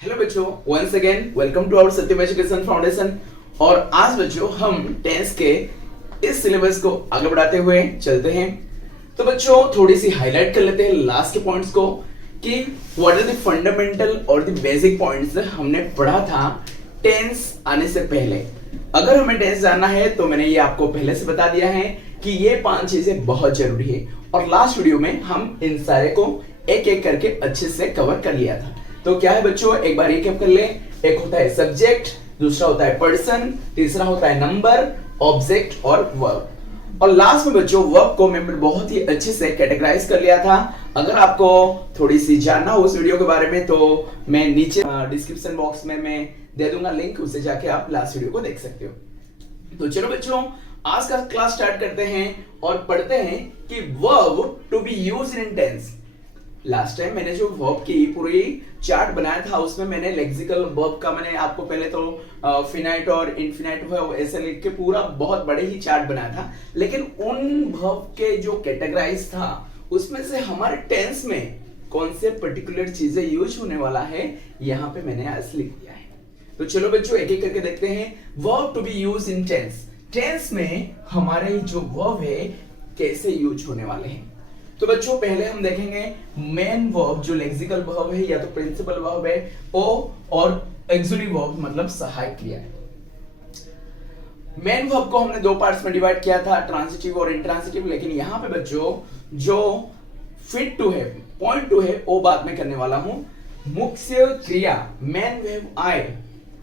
Hello बच्चों, once again welcome to our Satyam education foundation. और आज बच्चों हम टेंस के इस सिलेबस को आगे बढ़ाते हुए चलते हैं। तो बच्चों थोड़ी सी हाईलाइट कर लेते हैं लास्ट के पॉइंट्स को कि व्हाट आर द फंडामेंटल और द बेसिक पॉइंट्स हमने पढ़ा था टेंस आने से पहले। अगर हमें टेंस जानना है तो मैंने ये आपको पहले से बता दिया है कि ये 5 चीजें बहुत जरूरी है और लास्ट वीडियो में हम इन सारे को एक एक करके अच्छे से कवर कर लिया था। तो क्या है बच्चों, एक बार रिकैप कर ले। एक होता है सब्जेक्ट, दूसरा होता है पर्सन, तीसरा होता है नंबर, ऑब्जेक्ट और वर्ब। और लास्ट में बच्चों वर्ब को मैं बहुत ही अच्छे से कैटेगराइज कर लिया था। अगर आपको थोड़ी सी जानना हो उस वीडियो के बारे में तो मैं नीचे डिस्क्रिप्शन बॉक्स में मैं दे दूंगा लिंक, उससे जाके आप लास्ट वीडियो को देख सकते हो। तो चलो बच्चों आज का क्लास स्टार्ट करते हैं और पढ़ते हैं कि verb to be used in tense. Last time मैंने जो वर्ब की पूरी चार्ट बनाया था उसमें मैंने लेक्सिकल वर्ब का मैंने आपको पहले तो फिनाइट और इनफिनाइट ऐसे लिख के पूरा बहुत बड़े ही चार्ट बनाया था। लेकिन उन वर्ब के जो कैटेगराइज था उसमें से हमारे टेंस में कौन से पर्टिकुलर चीजें यूज होने वाला है यहाँ पे मैंने आज लिख दिया है। तो चलो बच्चों एक एक करके देखते हैं verb to be use in tense. Tense में हमारे जो वर्ब है कैसे यूज होने वाले हैं। तो बच्चों पहले हम देखेंगे मेन वर्ब जो लेक्सिकल वर्ब है या तो प्रिंसिपल वर्ब है ओ और ऑक्सिलरी वर्ब मतलब सहायक क्रिया है। मेन वर्ब को हमने दो पार्ट्स में डिवाइड किया था, ट्रांजिटिव और इंट्रांजिटिव। लेकिन यहां पे बच्चों जो फिट टू है, पॉइंट टू है, वो बात मैं करने वाला हूं। मुख्य क्रिया मेन वर्ब आए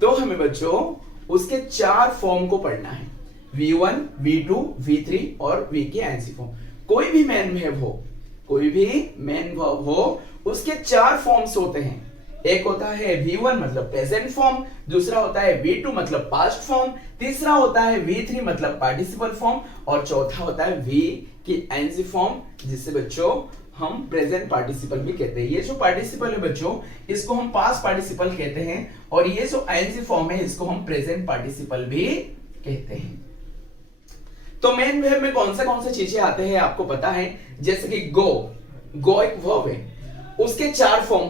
तो हमें बच्चों उसके 4 फॉर्म को पढ़ना है, V1, V2, V3 और V की आईएनसी फॉर्म। कोई भी मेन वर्ब हो, कोई भी मेन वर्ब हो उसके 4 फॉर्म्स होते हैं। एक होता है V1 मतलब प्रेजेंट फॉर्म, दूसरा होता है V2 मतलब पास्ट फॉर्म, तीसरा होता है V3 मतलब पार्टिसिपल फॉर्म और चौथा होता है V की आईएनसी फॉर्म जिसे बच्चों हम प्रेजेंट पार्टिसिपल भी कहते हैं। ये जो पार्टिसिपल है बच्चों इसको हम पास्ट पार्टिसिपल कहते हैं और ये जो आईएनसी फॉर्म है इसको हम प्रेजेंट पार्टिसिपल भी कहते हैं। तो मेन वर्ब में कौन से चीजें आते हैं आपको पता है, जैसे कि गो एक वर्ब है, उसके 4 फॉर्म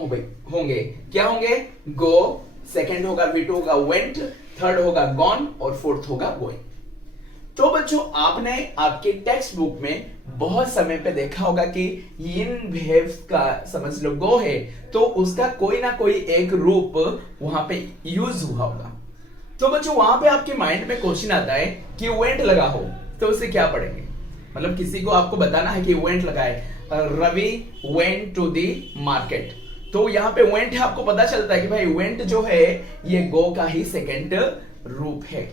होंगे। क्या होंगे? गो, सेकंड होगा V2 होगा वेंट, थर्ड होगा गॉन और फोर्थ होगा गोइंग। तो बच्चों आपने आपके टेक्स्ट बुक में बहुत समय पे देखा होगा कि इन वर्ब्स का समझ लो गो है तो उसका कोई ना कोई एक रूप वहां पे यूज हुआ होगा। तो बच्चों वहां पे आपके माइंड में क्वेश्चन आता है कि वेंट लगा हो तो उसे क्या पढ़ेंगे। मतलब किसी को आपको बताना है कि वेंट लगा है, Ravi went to the market. तो यहाँ पे वेंट है, आपको पता चलता है कि भाई वेंट जो है ये गो का ही सेकंड रूप है।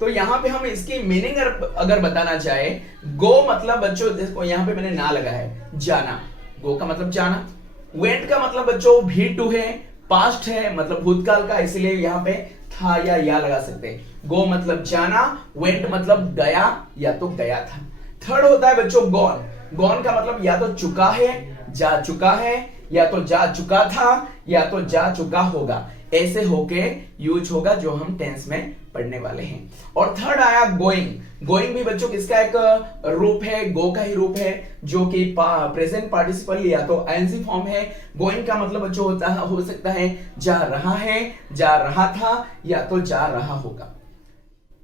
तो यहाँ पे हम इसकी मीनिंग अगर बताना चाहे, गो मतलब बच्चों देखो यहाँ पे मैंने ना लगा है, जाना। गो का मतलब जाना। वेंट का मतलब बच्चों V2 है, पास्ट है मतलब भूतकाल का, इसलिए यहाँ पे था या लगा सकते हैं। गो मतलब जाना, वेंट मतलब गया या तो गया था। थर्ड होता है बच्चों गॉन। गॉन का मतलब या तो चुका है, जा चुका है, या तो जा चुका था या तो जा चुका होगा। ऐसे होके यूज होगा जो हम टेंस में पढ़ने वाले हैं। और थर्ड आया गोइंग। गोइंग भी बच्चों किसका एक रूप है? गो का ही रूप है जो कि प्रेजेंट पार्टिसिपल या तो आईएनसी फॉर्म है। गोइंग का मतलब बच्चों हो सकता है जा रहा है, जा रहा था या तो जा रहा होगा।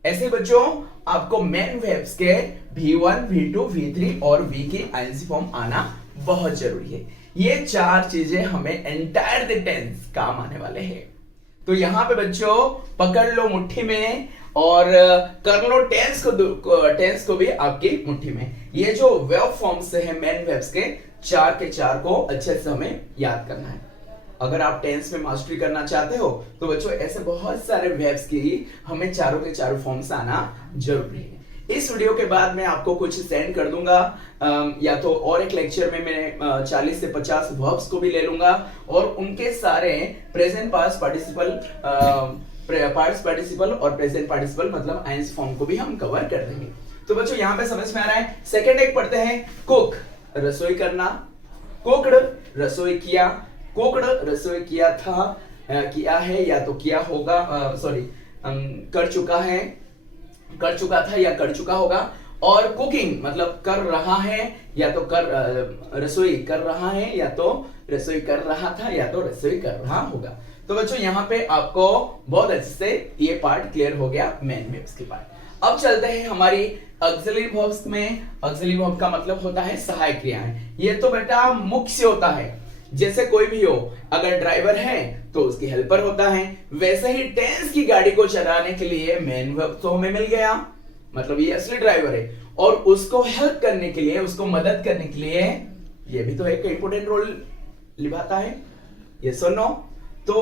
ऐसे बच्चों आपको मेन वर्ब्स के V1, V2, V3 और V की आईएनसी फॉर्म आना बहुत जरूरी है। ये 4 चीजें हमें एंटायर द टेंस काम आने वाले हैं। तो यहां पे बच्चों पकड़ लो मुट्ठी में और कर लो टेंस को भी आपकी मुट्ठी में। ये जो वर्ब फॉर्म्स है मेन वर्ब्स के 4 को अच्छे से हमें याद करना है। अगर आप टेंस में मास्टरी करना चाहते हो तो बच्चों ऐसे बहुत सारे वर्ब्स की हमें चारों के चारों फॉर्म्स आना जरूरी है। इस वीडियो के बाद मैं आपको कुछ सेंड कर दूंगा या तो और एक लेक्चर में मैं 40 से 50 वर्ब्स को भी ले लूंगा और उनके सारे प्रेजेंट पास्ट पार्टिसिपल और प्रेजेंट पार्टिसिपल मतलब आईएनसी फॉर्म को भी हम कवर कर देंगे। तो बच्चों यहाँ पे समझ में आ रहा है। सेकंड एक पढ़ते हैं कुक, रसोई करना। कुकड रसोई किया, कुकड रसोई किया था, किया है या तो किया होगा, कर चुका है, कर चुका था या कर चुका होगा। और कुकिंग मतलब कर रहा है या तो रसोई कर रहा है या तो रसोई कर रहा था या तो रसोई कर रहा होगा। तो तो बच्चों यहाँ पे आपको बहुत अच्छे से ये पार्ट क्लियर हो गया मेन वेव्स के पार्ट। अब चलते हैं हमारी ऑक्सिलरी वर्ब्स में। ऑक्सिलरी वर्ब का मतलब होता है सहायक क्रियाएं। ये तो बेटा मुख्य से होता है, जैसे कोई भी हो, अगर ड्राइवर है तो उसकी हेल्पर होता है, वैसे ही टेंस की गाड़ी को चलाने के लिए मेन वर्ब तो हमें मिल गया, मतलब ये असली ड्राइवर है, और उसको हेल्प करने के लिए, उसको मदद करने के लिए ये भी तो एक इंपॉर्टेंट रोल निभाता है, यस और नो। तो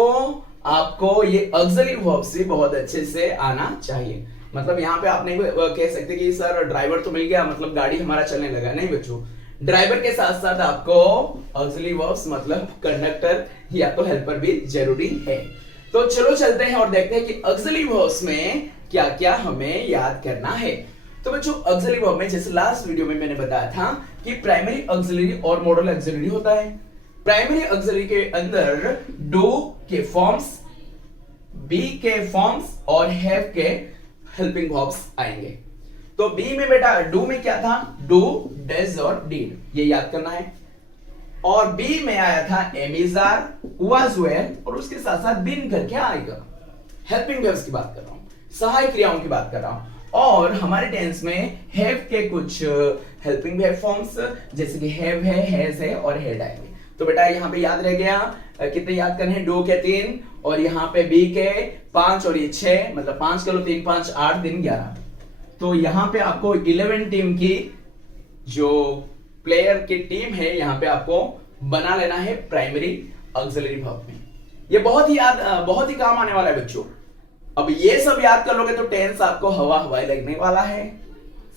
आपको ये ऑक्सिलरी वर्ब्स भी बहुत अच्छे से आना चाहिए। मतलब यहाँ पे आप नहीं कह सकते कि सर ड्राइवर तो मिल गया मतलब गाड़ी हमारा चलने लगा, नहीं बच्चों, ड्राइवर के साथ साथ आपको ऑक्सिलरी वर्ब्स मतलब कंडक्टर या तो हेल्पर भी जरूरी है। तो चलो चलते हैं और देखते हैं कि ऑक्सिलरी वर्ब्स में क्या क्या हमें याद करना है। तो बच्चों ऑक्सिलरी वर्ब में जैसे लास्ट वीडियो में मैंने बताया था कि प्राइमरी ऑक्सिलरी और मॉडल ऑक्सिलरी होता है। प्राइमरी ऑक्सिलरी के अंदर डू के फॉर्म्स, बी के फॉर्म्स और हैव के हेल्पिंग वर्ब्स आएंगे। तो बी में बेटा डू में क्या था, डू, डज और डिड, ये याद करना है। और बी में आया था am is are, was were, और उसके साथ साथ बिन कर क्या आएगा, हेल्पिंग वर्ब्स की बात कर रहा हूं, सहायक क्रियाओं की बात कर रहा हूं। और हमारे टेंस में हैव के कुछ हेल्पिंग वर्ब फॉर्म्स जैसे कि हैव है, हैज है और हैड आएंगे। तो बेटा यहाँ पे याद रह गया, कितने याद करने हैं, डू के 3 और यहाँ पे बी के 5 और ये 6, मतलब 5 किलो 3 5 8 दिन 11। तो यहाँ पे आपको 11 टीम की जो प्लेयर की टीम है यहाँ पे आपको बना लेना है प्राइमरी ऑक्सिलरी वर्ब में। ये बहुत ही काम आने वाला है बच्चों। अब ये सब याद कर लोगे तो टेंस आपको हवाई लगने वाला है,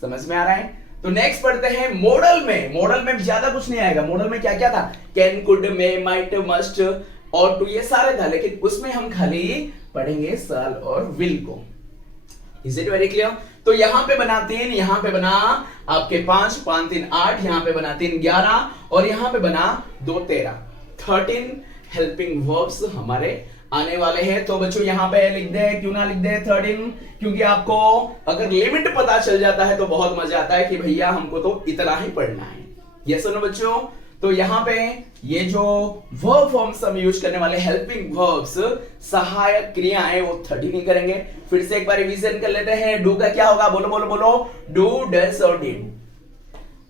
समझ में आ रहा है। तो नेक्स्ट पढ़ते हैं मॉडल में। मॉडल में ज्यादा कुछ नहीं आएगा। मॉडल में क्या क्या था, can, could, may, might, must और टू, ये सारे था, लेकिन उसमें हम खाली पढ़ेंगे साल और विल को। Is it very clear. तो यहां पे बना 3, यहां पे बना आपके 5 5 3 8, यहां पे बना 3 11 और यहां पे बना 2 13, 13 हेल्पिंग वर्ब्स हमारे आने वाले हैं। तो बच्चों यहां पे लिख दे, क्यों ना लिख दे 13, क्योंकि आपको अगर लिमिट पता चल जाता है तो बहुत मजा आता है कि भैया हमको तो इतना ही पढ़ना है, यस और नो बच्चों। तो यहां पे ये जो वर्ब फॉर्म्स हम यूज करने वाले हेल्पिंग वर्ब्स, सहायक क्रियाएं, वो 13 ही करेंगे। फिर से एक बार रिवीजन कर लेते हैं। डू का क्या होगा, बोलो बोलो बोलो, डू, डज और डिड।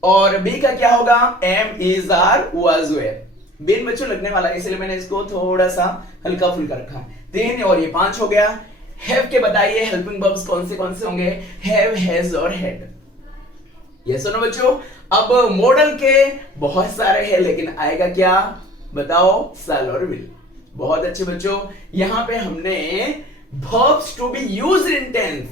और बी का क्या होगा, am, is, are, was, were. Been बच्चों लगने वाला है इसलिए मैंने इसको थोड़ा सा हल्का फुल्का रखा है। 3 और ये 5 हो गया। हैव के बताइए हेल्पिंग वर्ब्स कौन से होंगे, हैव, हैज और हैड, यस और नो बच्चों। अब मॉडल के बहुत सारे हैं लेकिन आएगा क्या बताओ, शैल और विल। बहुत अच्छे बच्चों, यहां पे हमने verbs to be used in tense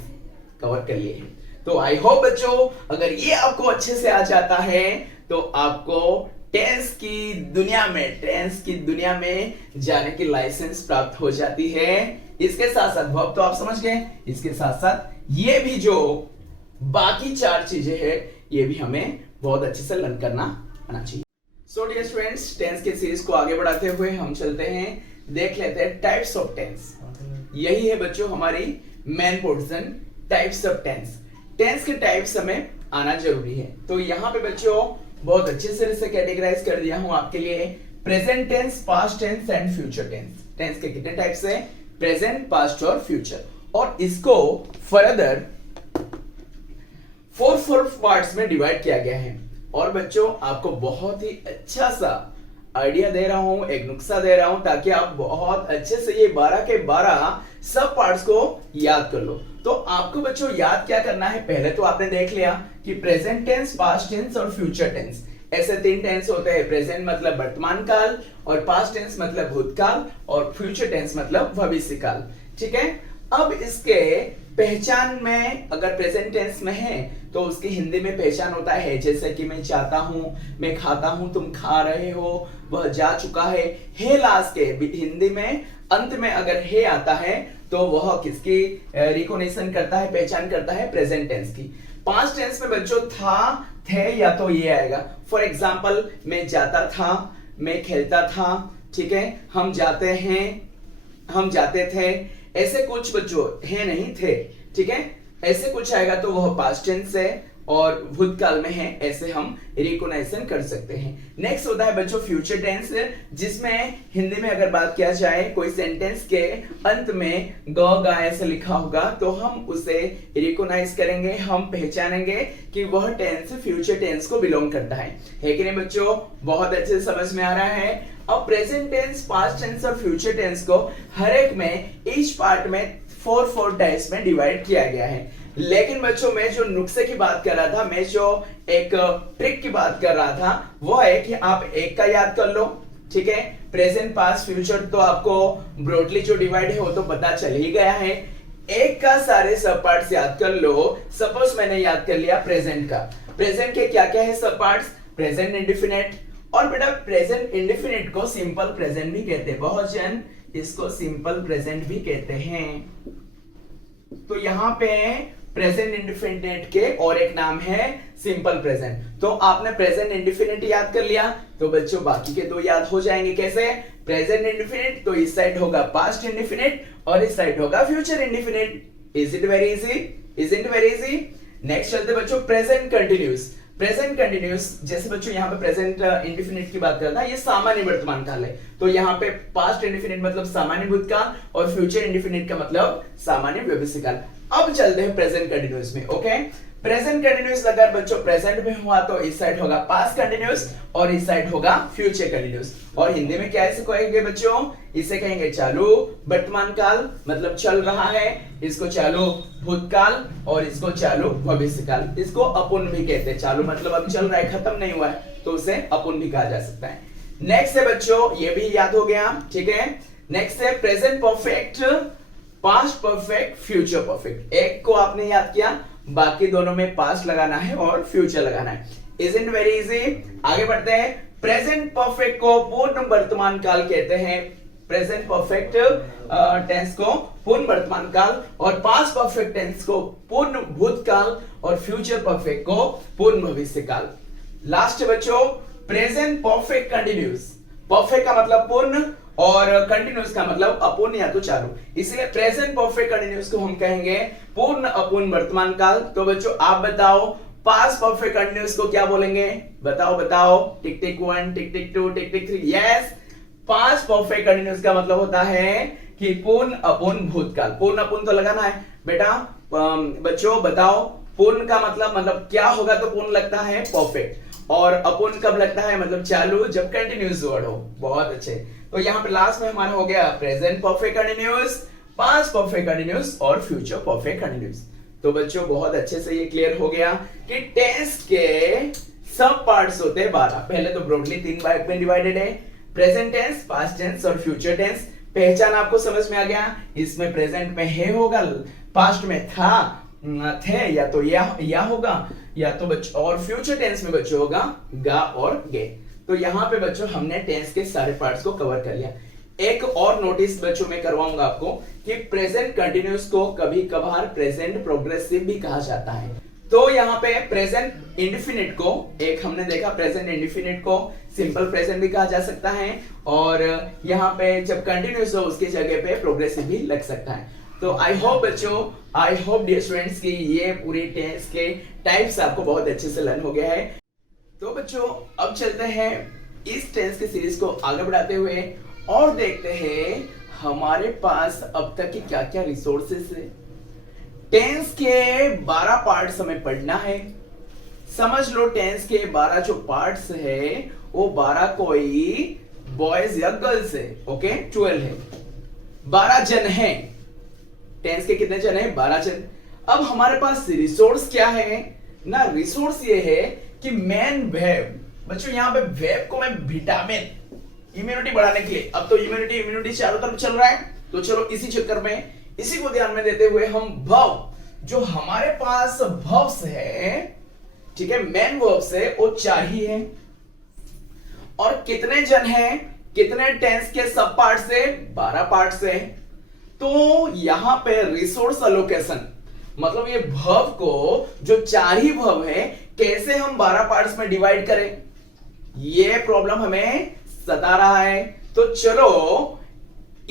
cover कर लिए हैं। तो आई होप बच्चों अगर ये आपको अच्छे से आ जाता है तो आपको टेंस की दुनिया में जाने की लाइसेंस प्राप्त हो जाती है। इसके साथ साथ वर्ब तो आप समझ गए, इसके साथ साथ ये भी जो बाकी 4 चीजें हैं ये भी हमें बहुत अच्छे से लर्न करना आना चाहिए। सो डियर स्टूडेंट्स, टेंस के सीरीज को आगे बढ़ाते हुए हम चलते हैं, देख लेते हैं टाइप्स ऑफ टेंस। यही है बच्चों हमारी main portion, types of tense. Tense के टाइप्स हमें आना जरूरी है। तो यहाँ पे बच्चों बहुत अच्छे से इसे कैटेगराइज कर दिया हूं आपके लिए, present tense, past tense and future tense. Tense के कितने टाइप्स है, प्रेजेंट, पास्ट और फ्यूचर, और इसको फर्दर 4 पार्ट्स में डिवाइड किया गया है। और बच्चों आपको बहुत ही अच्छा सा आइडिया दे रहा हूं, एक नुस्खा दे रहा हूं ताकि आप बहुत अच्छे से ये 12 के 12 सब पार्ट्स को याद कर लो। तो आपको बच्चों याद क्या करना है, पहले तो आपने देख लिया कि प्रेजेंट टेंस, पास्ट टेंस और फ्यूचर टेंस, ऐसे 3 टेंस होते हैं। प्रेजेंट मतलब वर्तमान काल, और पास्ट टेंस मतलब भूतकाल, और फ्यूचर टेंस मतलब भविष्य काल। ठीक है। अब इसके पहचान में अगर प्रेजेंट टेंस में है तो उसकी हिंदी में पहचान होता है, जैसे कि मैं चाहता हूं, मैं खाता हूं, तुम खा रहे हो, वह जा चुका है लास्ट के हिंदी में अंत में अगर हे आता है तो वह किसकी रिकॉग्निशन करता है, पहचान करता है, प्रेजेंट टेंस की। पास्ट टेंस में बच्चों था, थे या तो ये आएगा। फॉर एग्जाम्पल मैं जाता था, मैं खेलता था, ठीक है, हम जाते हैं, हम जाते थे, ऐसे कुछ बच्चों है नहीं थे, ठीक है, ऐसे कुछ आएगा तो वह पास्ट टेंस है। और भूतकाल में है, ऐसे हम रिकॉग्नाइजेशन कर सकते हैं। नेक्स्ट होता है बच्चों फ्यूचर टेंस, जिसमें हिंदी में अगर बात किया जाए कोई सेंटेंस के अंत में ग गा ऐसे लिखा होगा तो हम उसे रिकॉग्नाइज करेंगे, हम पहचानेंगे कि वह टेंस फ्यूचर टेंस को बिलोंग करता है कि नहीं बच्चों? बहुत अच्छे से समझ में आ रहा है। अब प्रेजेंट टेंस, पास्ट टेंस और फ्यूचर टेंस को हर एक में ईच पार्ट में 4 टाइप्स में डिवाइड किया गया है। लेकिन बच्चों मैं जो नुस्खे की बात कर रहा था, मैं जो एक ट्रिक की बात कर रहा था, वो है कि आप एक का याद कर लो, ठीक है? प्रेजेंट पास्ट फ्यूचर तो आपको ब्रॉडली जो डिवाइड है वो तो पता चल ही गया है। एक का सारे सब पार्ट्स याद कर लो। सपोज मैंने याद कर लिया प्रेजेंट का। प्रेजेंट के क्या क्या है सब पार्ट्स? प्रेजेंट इंडेफिनिट, और बेटा प्रेजेंट इंडेफिनिट को सिंपल प्रेजेंट भी कहते हैं, बहुत जन इसको सिंपल प्रेजेंट भी कहते हैं। तो यहाँ पे प्रेजेंट इंडेफिनिट के और एक नाम है सिंपल प्रेजेंट। तो आपने प्रेजेंट इंडेफिनिट याद कर लिया तो बच्चों बाकी के दो याद हो जाएंगे। कैसे? प्रेजेंट इंडेफिनिट तो इस साइड होगा पास्ट इंडेफिनिट और इस साइड होगा future indefinite. Is it very easy? Is it very easy? Next चलते बच्चों प्रेजेंट कंटिन्यूस। प्रेजेंट कंटिन्यूस, जैसे बच्चों यहाँ पे प्रेजेंट इंडेफिनिट की बात करता है, ये सामान्य वर्तमान काल है। तो यहाँ पे पास्ट इंडेफिनिट मतलब सामान्य भूतकाल और फ्यूचर इंडेफिनिट का मतलब सामान्य भविष्यकाल। अब चलते हैं प्रेजेंट कंटिन्यूस में। ओके, प्रेजेंट कंटिन्यूस अगर बच्चों प्रेजेंट में हुआ तो इस साइड होगा पास्ट कंटिन्यूस और इस साइड होगा फ्यूचर कंटिन्यूस। और हिंदी में क्या इसे कहेंगे बच्चों? इसे कहेंगे चालू वर्तमान काल, मतलब चल रहा है, इसको चालू भूतकाल और इसको चालू भविष्यकाल। इसको अपूर्ण भी कहते हैं। चालू मतलब अब चल रहा है, खत्म नहीं हुआ है, तो उसे अपूर्ण भी कहा जा सकता है। नेक्स्ट है बच्चों, ये भी याद हो गया, ठीक है? नेक्स्ट है present perfect, past perfect, future perfect. एक को आपने याद किया, बाकी दोनों में पास्ट लगाना है और फ्यूचर लगाना है। Isn't very easy? आगे बढ़ते हैं। प्रेजेंट परफेक्ट को पूर्ण वर्तमान काल कहते हैं। प्रेजेंट परफेक्ट टेंस को पूर्ण वर्तमान काल और पास्ट परफेक्ट टेंस को पूर्ण भूतकाल और फ्यूचर परफेक्ट को पूर्ण भविष्य काल। लास्ट बच्चों प्रेजेंट परफेक्ट कंटिन्यूस। परफेक्ट का मतलब पूर्ण और कंटिन्यूस का मतलब अपूर्ण या तो चालू, इसलिए प्रेजेंट परफेक्ट कंटिन्यूस को हम कहेंगे पूर्ण अपूर्ण वर्तमान काल। तो बच्चों आप बताओ पास्ट परफेक्ट कंटिन्यूस को क्या बोलेंगे? बताओ बताओ। टिक टिक 1, टिक टिक 2, टिक टिक 3। यस, पास्ट परफेक्ट कंटिन्यूस का मतलब होता है कि पूर्ण अपूर्ण भूतकाल। पूर्ण अपूर्ण तो लगाना है बेटा। बच्चों बताओ पूर्ण का मतलब क्या होगा? तो पूर्ण लगता है परफेक्ट, और अपूर्ण कब लगता है? मतलब चालू, जब कंटिन्यूस वर्ड हो। बहुत अच्छे। तो यहाँ पे लास्ट में हमारा हो गया present perfect continuous, past perfect continuous और फ्यूचर परफेक्ट कंटिन्यूस। तो बच्चों बहुत अच्छे से ये क्लियर हो गया कि टेंस के सब पार्ट्स होते हैं 12। पहले तो ब्रॉडली 3 भाग में डिवाइडेड है, प्रेजेंट टेंस, पास्ट टेंस और फ्यूचर टेंस। पहचान आपको समझ में आ गया? इसमें प्रेजेंट में है होगा, पास्ट में था थे या तो या होगा, या तो बच्चों और फ्यूचर टेंस में बच्चों होगा गा और गे। तो यहाँ पे बच्चों हमने टेंस के सारे पार्ट्स को कवर कर लिया। एक और नोटिस बच्चों में करवाऊंगा आपको कि प्रेजेंट कंटिन्यूस को कभी कभार प्रेजेंट प्रोग्रेसिव भी कहा जाता है। तो यहाँ पे प्रेजेंट इंडेफिनिट को एक हमने देखा, प्रेजेंट इंडेफिनिट को सिंपल प्रेजेंट भी कहा जा सकता है, और यहाँ पे जब कंटिन्यूस हो उसकी जगह पे प्रोग्रेसिव भी लग सकता है। तो आई होप बच्चों, आई होप डियर स्टूडेंट्स की ये पूरी टेंस के टाइप्स आपको बहुत अच्छे से लर्न हो गया है। तो बच्चों अब चलते हैं इस टेंस की सीरीज को आगे बढ़ाते हुए और देखते हैं हमारे पास अब तक की क्या क्या रिसोर्सेस है। टेंस के 12 पार्ट्स हमें पढ़ना है। समझ लो टेंस के 12 जो पार्ट्स है वो 12 कोई बॉयज या गर्ल्स है। ओके, 12 है, 12 जन है। टेंस के कितने जन है? 12 जन। अब हमारे पास रिसोर्स क्या है ना? रिसोर्स ये है कि मेन वेब। बच्चों यहाँ पे वेब को मैं विटामिन इम्यूनिटी बढ़ाने के लिए, अब तो इम्यूनिटी चारों तरफ चल रहा है, तो चलो इसी चक्कर में इसी को ध्यान में देते हुए हम वर्ब, जो हमारे पास वर्ब्स है, ठीक है, मेन वर्ब्स है, वो 4 ही है। और कितने जन है? कितने टेंस के सब पार्ट से? 12 पार्ट से। तो यहां पे रिसोर्स अलोकेशन मतलब ये वर्ब को जो 4 ही वर्ब है कैसे हम 12 पार्ट्स में डिवाइड करें, ये प्रॉब्लम हमें सता रहा है। तो चलो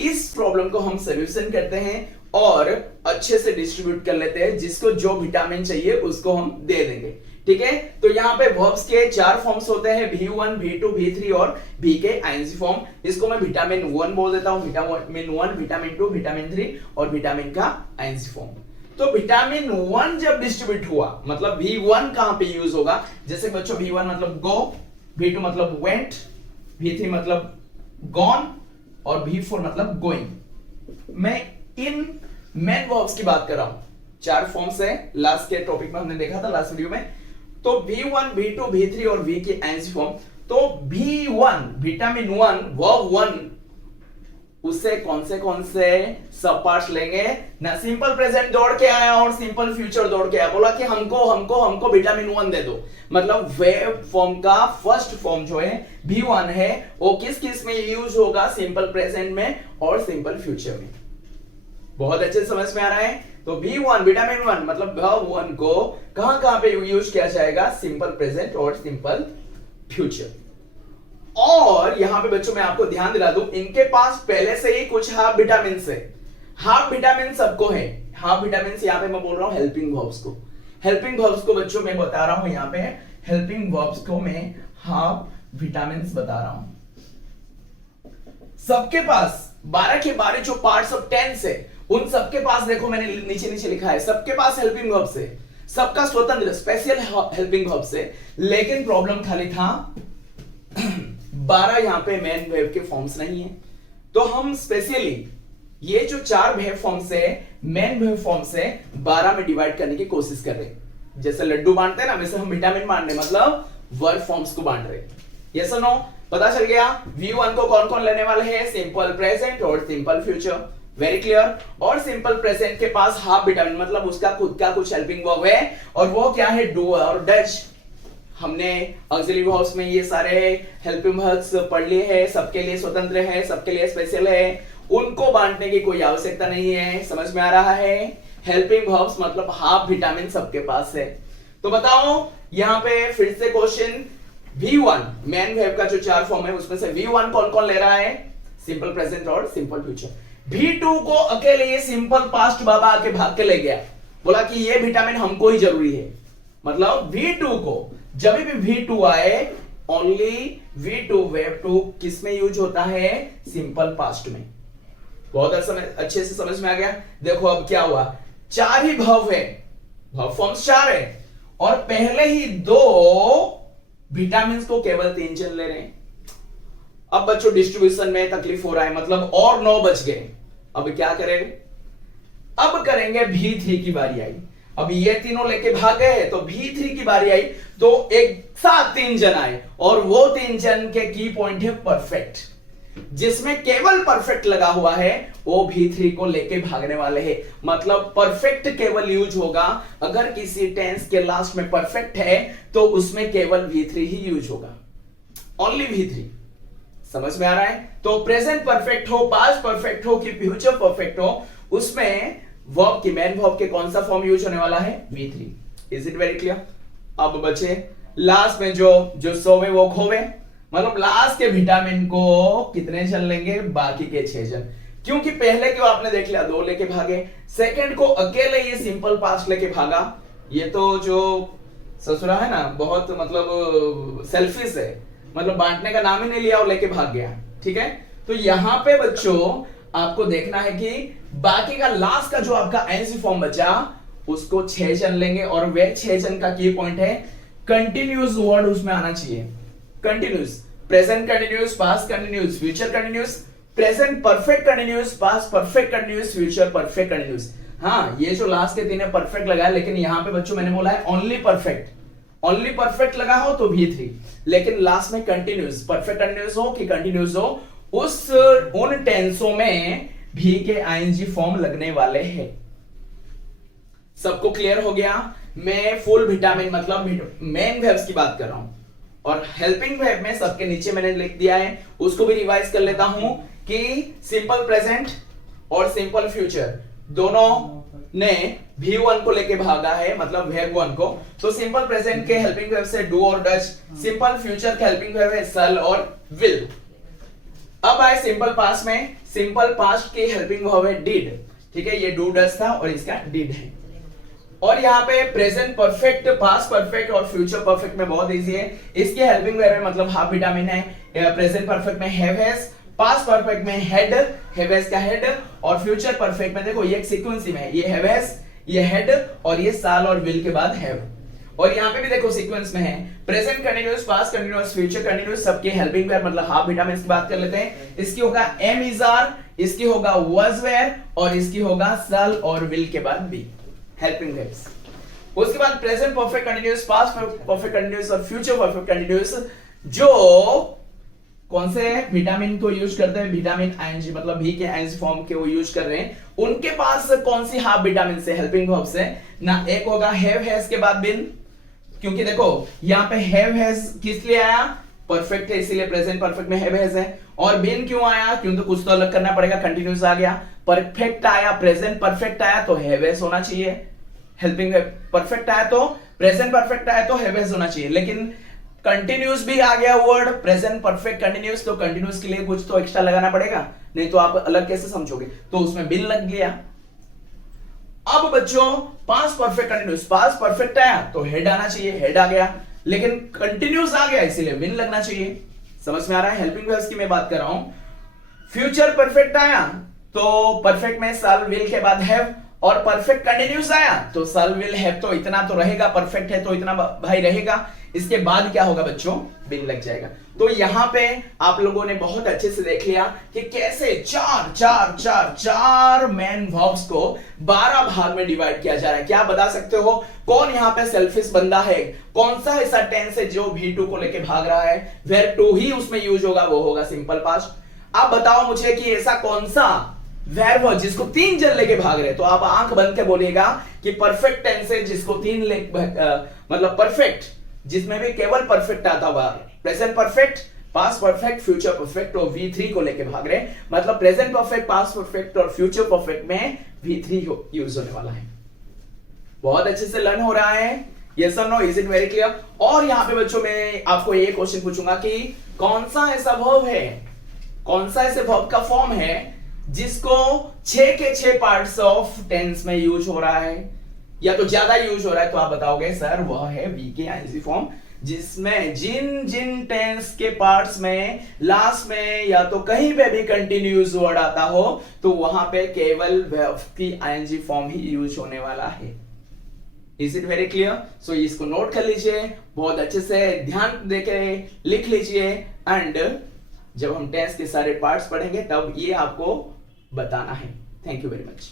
इस प्रॉब्लम को हम सोल्यूशन करते हैं और अच्छे से डिस्ट्रीब्यूट कर लेते हैं, जिसको जो विटामिन चाहिए उसको हम दे देंगे। ठीक है, तो यहाँ पे वर्ब्स के 4 फॉर्म्स होते हैं, V1, V2, V3 और V के आईएनजी फॉर्म। इसको मैं विटामिन 1 बोल देता हूँ, विटामिन 1, विटामिन 2, विटामिन 3 और विटामिन का आईएनजी फॉर्म। तो विटामिन 1 जब डिस्ट्रीब्यूट हुआ, मतलब V1 कहां पे यूज होगा, जैसे बच्चों V1 मतलब गो, V2 मतलब वेंट, V3 मतलब गॉन और V4 मतलब गोइंग। मैं इन मेन वर्ब्स की बात कर रहा हूं, 4 फॉर्म्स है, लास्ट के टॉपिक में हमने देखा था, लास्ट वीडियो में। तो V1, V2, V3 और V के आईएनजी फॉर्म। तो V1 विटामिन 1 वर्ब 1, उससे कौन से सब पार्ट्स लेंगे ना, सिंपल प्रेजेंट दौड़ के आया और सिंपल फ्यूचर दौड़ के आया, बोला कि हमको विटामिन 1 दे दो। मतलब वर्ब फॉर्म का फर्स्ट फॉर्म जो है V1 है, वो किस में यूज होगा, सिंपल प्रेजेंट में और सिंपल फ्यूचर में। बहुत अच्छे समझ में आ रहा है। तो V1 विटामिन 1 मतलब वर्ब 1 को कहां पे यूज किया जाएगा, सिंपल प्रेजेंट और सिंपल फ्यूचर। और यहां पे बच्चों मैं आपको ध्यान दिला दूं, इनके पास पहले से ही कुछ हाफ विटामिन है, हाफ विटामिन सबको है। हाफ विटामिन यहां पे मैं बोल रहा हूं हेल्पिंग वर्ब्स को, हेल्पिंग वर्ब्स को बच्चों मैं बता रहा हूं, यहां पे हेल्पिंग वर्ब्स को मैं हाफ विटामिन बता रहा हूं। सबके पास 12 के 12 जो पार्ट्स ऑफ टेंस है, उन सबके पास देखो मैंने नीचे लिखा है, सबके पास हेल्पिंग वर्ब्स है, सबका स्वतंत्र स्पेशल हेल्पिंग वर्ब्स है। लेकिन प्रॉब्लम खाली था 12 यहां पे मेन वर्ब के फॉर्म्स नहीं है। तो हम स्पेशली ये जो 4 वर्ब फॉर्म्स है, मेन वर्ब फॉर्म्स है, 12 में डिवाइड करने की कोशिश कर रहे हैं। जैसे लड्डू बांटते हैं ना, वैसे हम विटामिन बांट रहे, मतलब वर्ब फॉर्म्स को बांट रहे। यस और नो, पता चल गया। V1 को कौन लेने वाले हैं, सिंपल प्रेजेंट और सिंपल फ्यूचर, वेरी क्लियर। और सिंपल प्रेजेंट के पास हाफ विटामिन, मतलब उसका खुद का कुछ हेल्पिंग वर्ब है, और वो क्या है, डू और डज। हमने ऑक्सिलरी वर्ब्स में ये सारे हेल्पिंग वर्ब्स पढ़ लिए हैं, सबके लिए स्वतंत्र है, सबके लिए स्पेशल है, उनको बांटने की कोई आवश्यकता नहीं है। समझ में आ रहा है, हेल्पिंग वर्ब्स मतलब हाफ विटामिन सबके पास है। तो बताओ यहां पे फिर से क्वेश्चन, V1 मेन वर्ब का जो 4 फॉर्म है, उसमें से V1 कौन ले रहा है, सिंपल प्रेजेंट और सिंपल फ्यूचर। V2 को अकेले ये सिंपल पास्ट बाबा आके भाग के ले गया, बोला कि ये विटामिन हमको ही जरूरी है। मतलब V2 को जब भी V2 आए, ओनली V2 वर्ब 2 किस में यूज होता है, सिंपल पास्ट में। बहुत अच्छे से समझ में आ गया। देखो अब क्या हुआ, 4 ही वर्ब है, वर्ब फॉर्म्स 4 है, और पहले ही 2 विटामिन को केवल 3 जन ले रहे हैं। अब बच्चों डिस्ट्रीब्यूशन में तकलीफ हो रहा है, मतलब और 9 बच गए। अब क्या करेंगे, अब करेंगे V3 की बारी आई। अब ये तीनों लेके भाग गए, तो V3 की बारी आई, तो एक साथ 3 जन आए, और वो 3 जन के की पॉइंट है परफेक्ट। जिसमें केवल परफेक्ट लगा हुआ है, वो V3 को लेके भागने वाले हैं। मतलब परफेक्ट केवल यूज होगा, अगर किसी टेंस के लास्ट में परफेक्ट है तो उसमें केवल V3 ही यूज होगा, ओनली V3। समझ में आ रहा है। तो प्रेजेंट परफेक्ट हो, पास्ट परफेक्ट हो कि फ्यूचर परफेक्ट हो, उसमें वर्ब की मेन वर्ब के कौन सा फॉर्म यूज होने वाला है, V3। Is it very clear. अब बचे लास्ट में जो सोवे वो खोवे, मतलब लास्ट के विटामिन को कितने जन लेंगे, बाकी के 6 जन। क्योंकि पहले को आपने देख लिया 2 लेके भागे, सेकंड को अकेले ये सिंपल पास्ट लेके भागा। ये तो जो ससुरा है ना, बहुत मतलब सेल्फिश है, मतलब बांटने का नाम ही नहीं लिया और लेके भाग गया। ठीक है, तो यहां पे बच्चों आपको देखना है कि बाकी का लास्ट का जो आपका आईएनजी फॉर्म बचा, उसको 6 जन लेंगे, और वे 6 जन का की पॉइंट है कंटिन्यूअस वर्ड उसमें आना चाहिए। Continuous, present continuous, past continuous, future continuous, present perfect continuous, past perfect continuous, future perfect continuous. हाँ, ये जो लास्ट के 3 है परफेक्ट लगाया, लेकिन यहां पे बच्चों मैंने बोला है ओनली परफेक्ट। ओनली परफेक्ट लगा हो तो V3, लेकिन लास्ट में कंटिन्यूअस, परफेक्ट कंटिन्यूअस हो कि कंटिन्यूअस हो, उन टेंसों में भी के आईएनजी फॉर्म लगने वाले हैं। सबको क्लियर हो गया। मैं फुल विटामिन मतलब मेन वर्ब्स की बात कर रहा हूं, और हेल्पिंग वर्ब में सबके नीचे मैंने लिख दिया है, उसको भी रिवाइज कर लेता हूं कि सिंपल प्रेजेंट और सिंपल फ्यूचर दोनों ने V1 को लेके भागा है, मतलब वर्ब 1 को। तो सिंपल प्रेजेंट के हेल्पिंग वर्ब से डू और डज, सिंपल फ्यूचर के हेल्पिंग वर्ब है शैल और विल। अब आए सिंपल पास्ट में। सिंपल पास्ट की हेल्पिंग वर्ब है डिड, ठीक है, ये डू डज था और इसका डिड है। और यहाँ पे प्रेजेंट परफेक्ट, पास्ट परफेक्ट और फ्यूचर परफेक्ट में बहुत इजी है। इसके हेल्पिंग वर्ब है मतलब हाफ विटामिन है। प्रेजेंट परफेक्ट में हैव हैज, पास्ट परफेक्ट में हैड, हैव हैज का हेड, और फ्यूचर परफेक्ट में देखो ये एक सीक्वेंस में है, ये हैव हैज, ये हैड और ये साल और विल के बाद हैव। और यहाँ पे भी देखो सीक्वेंस में है present continuous, past continuous, future continuous, सबके हेल्पिंग वर्ब मतलब हाफ विटामिन की बात कर लेते हैं। इसकी होगा एम इज आर, इसकी होगा वाज वेयर और इसकी होगा साल और विल के बाद बी, हेल्पिंग वर्ब्स। उसके बाद present perfect continuous, past perfect continuous और फ्यूचर परफेक्ट कंटीन्यूअस जो कौन से विटामिन को यूज करते हैं, विटामिन आईएनजी मतलब भी के आईएनजी फॉर्म के वो यूज कर रहे हैं, उनके पास कौन सी हाफ विटामिन से हेल्पिंग वर्ब से ना, एक होगा हैव हैज के बाद बिन, क्योंकि देखो यहाँ पे हैव हैज किस लिए आया, परफेक्ट है इसीलिए प्रेजेंट परफेक्ट में हैव हैज है। और बिन क्यों आया, क्योंकि कुछ तो अलग करना पड़ेगा, कंटीन्यूअस आ गया। परफेक्ट आया, प्रेजेंट परफेक्ट आया तो हैव हैज होना चाहिए, हेल्पिंग परफेक्ट आया तो प्रेजेंट परफेक्ट आया तो हैव हैज होना चाहिए। लेकिन कंटिन्यूस भी आ गया वर्ड, प्रेजेंट परफेक्ट कंटिन्यूस, तो कंटिन्यूस के लिए कुछ तो एक्स्ट्रा लगाना पड़ेगा, नहीं तो आप अलग कैसे समझोगे, तो उसमें बिन लग गया। अब बच्चों past perfect continuous, past perfect आया तो हेड आना चाहिए, हेड आ गया, लेकिन कंटिन्यूस आ गया इसीलिए बिन लगना चाहिए। समझ में आ रहा है, हेल्पिंग वर्ब्स की मैं बात कर रहा हूं। फ्यूचर परफेक्ट आया तो परफेक्ट में साल विल के बाद हैव, और परफेक्ट कंटिन्यूस आया तो साल विल हैव, तो इतना तो रहेगा, परफेक्ट है तो इतना भाई रहेगा, इसके बाद क्या होगा बच्चों, बिन लग जाएगा। तो यहां पे आप लोगों ने बहुत अच्छे से देख लिया कि कैसे चार मेन वर्ब्स को 12 भाग में डिवाइड किया जा रहा है। क्या बता सकते हो कौन यहाँ पे सेल्फिश बंदा है, कौन सा ऐसा टेंस है जो V2 को लेके भाग रहा है, वेयर टू ही उसमें यूज होगा, वो होगा सिंपल पास्ट। आप बताओ मुझे कि ऐसा कौन सा वर्ब जिसको 3 जन लेके भाग रहे, तो आप आंख बंद के बोलिएगा कि परफेक्ट टेंस है जिसको 3 मतलब परफेक्ट जिसमें भी केवल परफेक्ट आता हुआ, present perfect, past perfect, future perfect और V3 को लेके भाग रहे, मतलब प्रेजेंट परफेक्ट, पास्ट परफेक्ट और फ्यूचर परफेक्ट में V3 यूज होने वाला है। बहुत अच्छे से लर्न हो रहा है, यस और no, is it very clear. और यहाँ पे बच्चों मैं आपको ये क्वेश्चन पूछूंगा कि कौन सा ऐसा वर्ब है, कौन सा ऐसे वर्ब का फॉर्म है जिसको 6 के 6 पार्ट्स ऑफ टेंस में यूज हो रहा है या तो ज्यादा यूज हो रहा है, तो आप बताओगे सर वह है वी के आईएनजी फॉर्म, जिसमें जिन जिन टेंस के पार्ट्स में लास्ट में या तो कहीं पे भी कंटिन्यूअस वर्ड आता हो तो वहां पे केवल वर्ब की आईएनजी फॉर्म ही यूज होने वाला है। Is it very clear? So इसको नोट कर लीजिए, बहुत अच्छे से ध्यान देके लिख लीजिए, एंड जब हम टेंस के सारे पार्ट्स पढ़ेंगे तब ये आपको बताना है। Thank you very much.